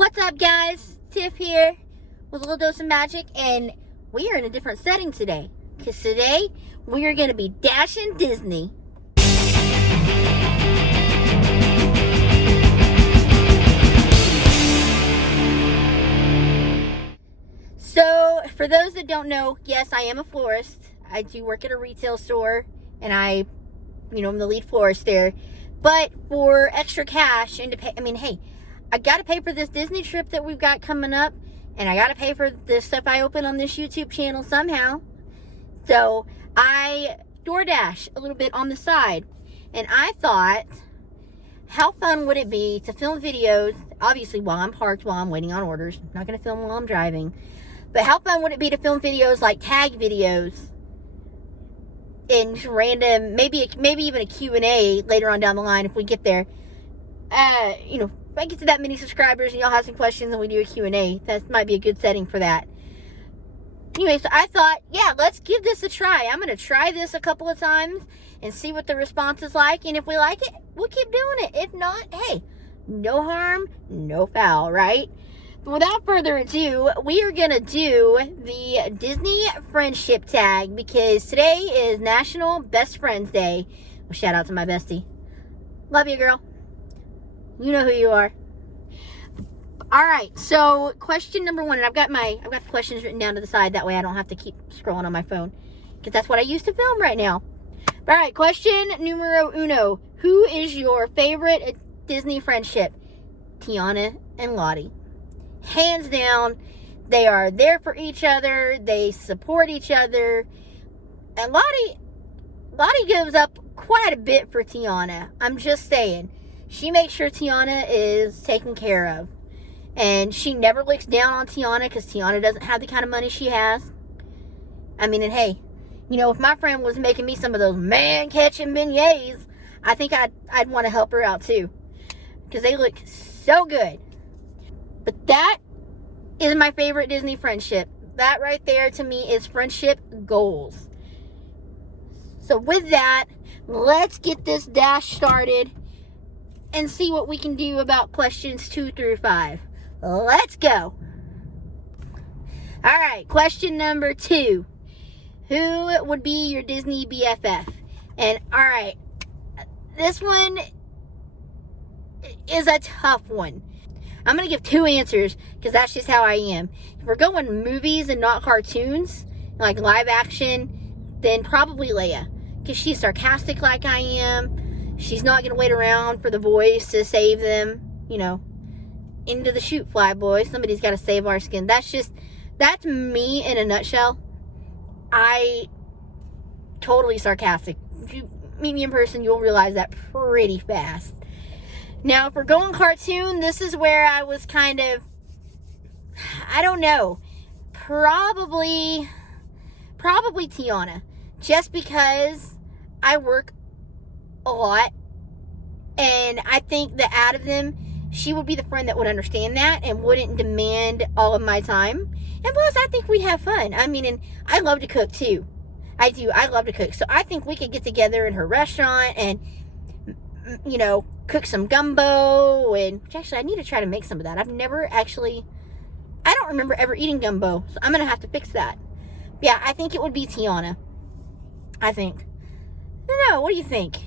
What's up, guys? Tiff here with a little dose of magic, and we are in a different setting today because today we are going to be dashing Disney. So, for those that don't know, yes, I am a florist. I do work at a retail store, and I'm the lead florist there. But for extra cash and to pay, hey, I got to pay for this Disney trip that we've got coming up, and I got to pay for the stuff I open on this YouTube channel somehow. So I DoorDash a little bit on the side, and I thought, how fun would it be to film videos, obviously while I'm parked, while I'm waiting on orders. I'm not going to film while I'm driving. But how fun would it be to film videos like tag videos and random, maybe even a Q&A later on down the line if we get there. If I get to that many subscribers and y'all have some questions and we do a Q&A, that might be a good setting for that. Anyway, so I thought, yeah, let's give this a try. I'm going to try this a couple of times and see what the response is like. And if we like it, we'll keep doing it. If not, hey, no harm, no foul, right? But without further ado, we are going to do the Disney Friendship Tag because today is National Best Friends Day. Well, shout out to my bestie. Love you, girl. You know who you are. All right, so question number one, and I've got the questions written down to the side. That way I don't have to keep scrolling on my phone because that's what I use to film right now. All right, question numero uno. Who is your favorite Disney friendship? Tiana and Lottie. Hands down, they are there for each other. They support each other. And Lottie gives up quite a bit for Tiana. I'm just saying. She makes sure Tiana is taken care of. And she never looks down on Tiana because Tiana doesn't have the kind of money she has. And hey, if my friend was making me some of those man-catching beignets, I think I'd want to help her out too. Because they look so good. But that is my favorite Disney friendship. That right there to me is friendship goals. So with that, let's get this dash started and see what we can do about questions 2 through 5. Let's go. All right, question number 2. Who would be your Disney BFF? And all right, this one is a tough one. I'm going to give 2 answers because that's just how I am. If we're going movies and not cartoons, like live action, then probably Leia. Because she's sarcastic like I am. She's not going to wait around for the boys to save them. Into the chute, fly boy. Somebody's got to save our skin. That's me in a nutshell. I totally sarcastic. If you meet me in person, you'll realize that pretty fast. Now, if we're going cartoon, this is where I was kind of, I don't know, probably Tiana. Just because I work a lot, and I think that out of them, she would be the friend that would understand that and wouldn't demand all of my time. And plus, I think we'd have fun. and I love to cook too. I do. I love to cook. So I think we could get together in her restaurant and, cook some gumbo. Which actually, I need to try to make some of that. I don't remember ever eating gumbo. So I'm going to have to fix that. Yeah, I think it would be Tiana. I think. I don't know. What do you think?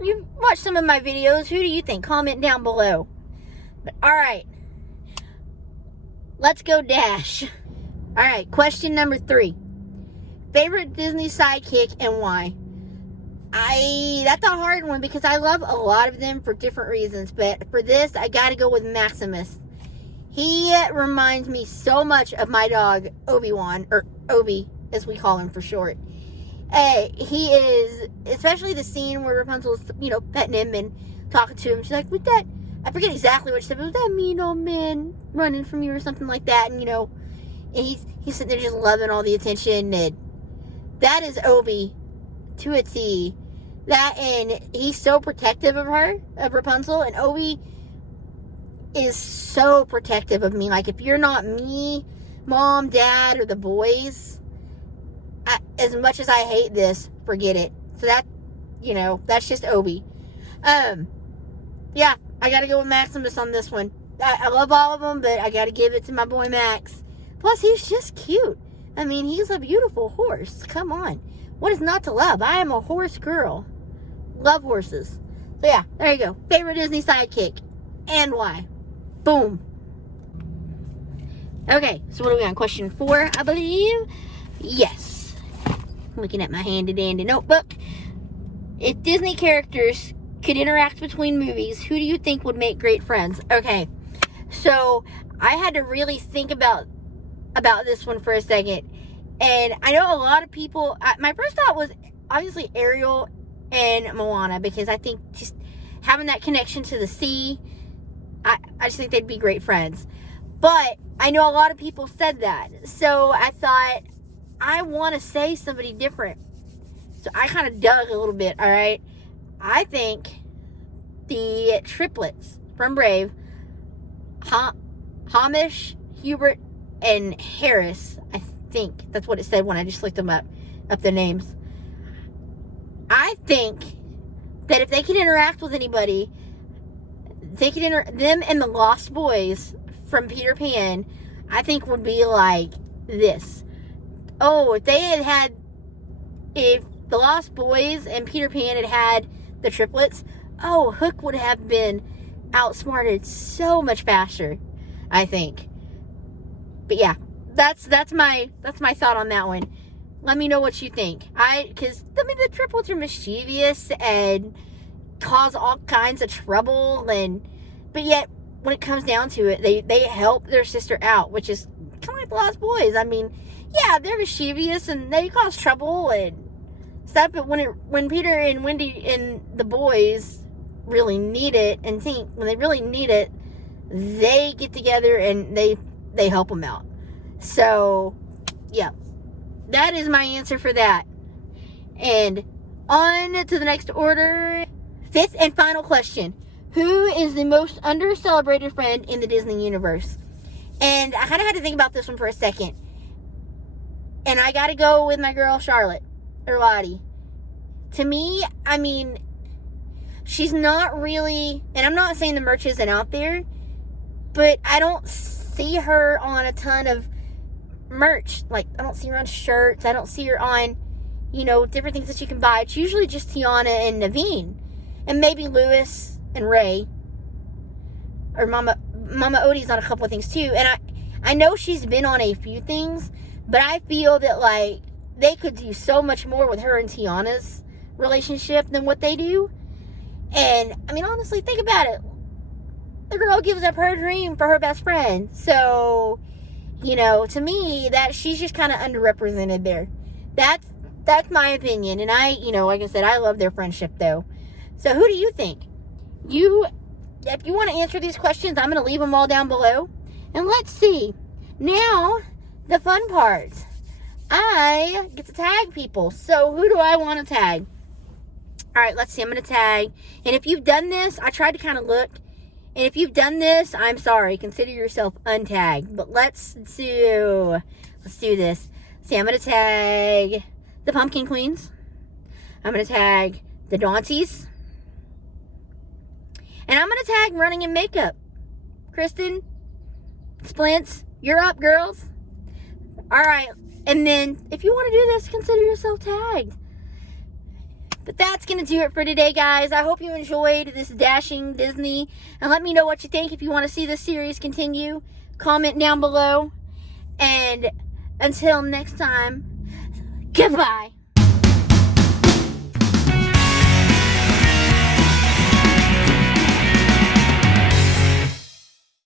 You've watched some of my videos. Who do you think? Comment down below. But, all right. Let's go dash. All right. Question number 3. Favorite Disney sidekick and why? That's a hard one because I love a lot of them for different reasons. But for this, I got to go with Maximus. He reminds me so much of my dog, Obi-Wan, or Obi, as we call him for short. He is, especially the scene where Rapunzel's, petting him and talking to him. She's like, with that, I forget exactly what she said, but was that mean old man running from you or something like that? And, and he's sitting there just loving all the attention. And that is Obi to a T. That, and he's so protective of her, of Rapunzel. And Obi is so protective of me. Like, if you're not me, mom, dad, or the boys, as much as I hate this, forget it. So that, that's just Obi. Yeah, I gotta go with Maximus on this one. I love all of them, but I gotta give it to my boy Max. Plus, he's just cute. I mean, he's a beautiful horse. Come on. What is not to love? I am a horse girl. Love horses. So yeah, there you go. Favorite Disney sidekick. And why? Boom. Okay, so what are we on? Question 4, I believe? Yes. Looking at my handy-dandy notebook. If Disney characters could interact between movies, who do you think would make great friends? Okay, so I had to really think about this one for a second. And I know a lot of people, my first thought was obviously Ariel and Moana, because I think just having that connection to the sea, I just think they'd be great friends. But I know a lot of people said that. So I thought, I want to say somebody different. So I kind of dug a little bit, all right? I think the triplets from Brave, Hamish, Hubert, and Harris, I think that's what it said when I just looked them up the names. I think that if they could interact with anybody, they could them and the Lost Boys from Peter Pan, I think would be like this. Oh, if the Lost Boys and Peter Pan had the triplets, oh, Hook would have been outsmarted so much faster, I think. But yeah, that's my thought on that one. Let me know what you think. Because the triplets are mischievous and cause all kinds of trouble, but yet when it comes down to it, they help their sister out, which is kind of like the Lost Boys. I mean, yeah, they're mischievous and they cause trouble and stuff, but when Peter and Wendy and the boys really need it, and when they really need it, they get together and they help them out. So, yeah, that is my answer for that. And on to the next order. 5th and final question. Who is the most under-celebrated friend in the Disney universe? And I kind of had to think about this one for a second. And I got to go with my girl, Charlotte, or Lottie. To me, I mean, she's not really, and I'm not saying the merch isn't out there, but I don't see her on a ton of merch. Like, I don't see her on shirts. I don't see her on, different things that you can buy. It's usually just Tiana and Naveen. And maybe Lewis and Ray. Or Mama Odie's on a couple of things too. And I know she's been on a few things, but I feel that, like, they could do so much more with her and Tiana's relationship than what they do. And, I mean, honestly, think about it. The girl gives up her dream for her best friend. So, to me, that she's just kind of underrepresented there. That's my opinion. And like I said, I love their friendship, though. So who do you think? If you want to answer these questions, I'm going to leave them all down below. And let's see. Now, the fun part. I get to tag people. So who do I want to tag? All right, let's see. I'm going to tag. And if you've done this, I tried to kind of look. And if you've done this, I'm sorry. Consider yourself untagged. But let's do this. See, I'm going to tag the Pumpkin Queens. I'm going to tag the Dawnties. And I'm going to tag Running in Makeup. Kristen, Splints, you're up, girls. All right. And then, if you want to do this, consider yourself tagged. But that's going to do it for today, guys. I hope you enjoyed this Dashing Disney. And let me know what you think. If you want to see this series continue, comment down below. And until next time, goodbye.